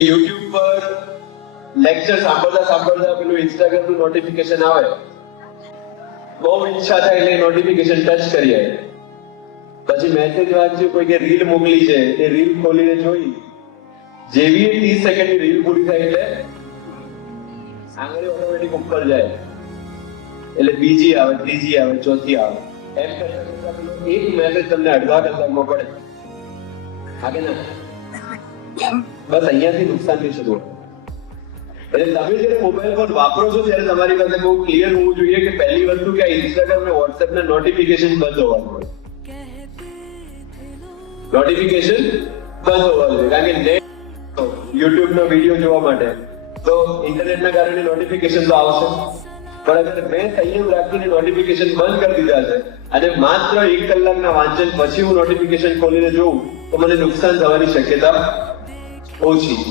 YouTube પર lecture સાંભળતા પેલું ઇન્સ્ટાગ્રામ નું નોટિફિકેશન આવે, બહુ ઈચ્છા થાય એટલે નોટિફિકેશન ટચ કરીએ, પછી મેસેજ વાંચ્યું, કોઈને રીલ મોકલી છે, એ રીલ ખોલીને જોઈ, જેવી 30 સેકન્ડની રીલ પૂરી થાય એટલે આંગળી ઓટોમેટિક ઉપર જાય, એટલે બીજી આવે, ત્રીજી આવે, ચોથી આવે, એમ કરતા એક મેસેજ તમને અડધા કલાકમાં પડે. આગે ના બસ અહીંયાથી નુકસાનની શરૂઆત. એટલે તમે જ્યારે મોબાઈલ ફોન વાપરો છો ત્યારે તમારી પાસે બહુ ક્લિયર હોવું જોઈએ કે પહેલી વસ્તુ કે ઇન્સ્ટાગ્રામ અને વોટ્સએપ ના નોટિફિકેશન બંધ હોવા જોઈએ. નોટિફિકેશન બંધ હોવા જોઈએ, કારણ કે નેટ યુટ્યુબ નો વિડીયો જોવા માટે તો ઇન્ટરનેટના કારણે નોટિફિકેશન તો આવશે, પણ અગર મેં સંયમ રાખીને નોટિફિકેશન બંધ કરી દીધા છે અને માત્ર 1 કલાકના વાંચન પછી હું નોટિફિકેશન ખોલીને જોઉં તો મને નુકસાન થવાની શક્યતા ઓછી.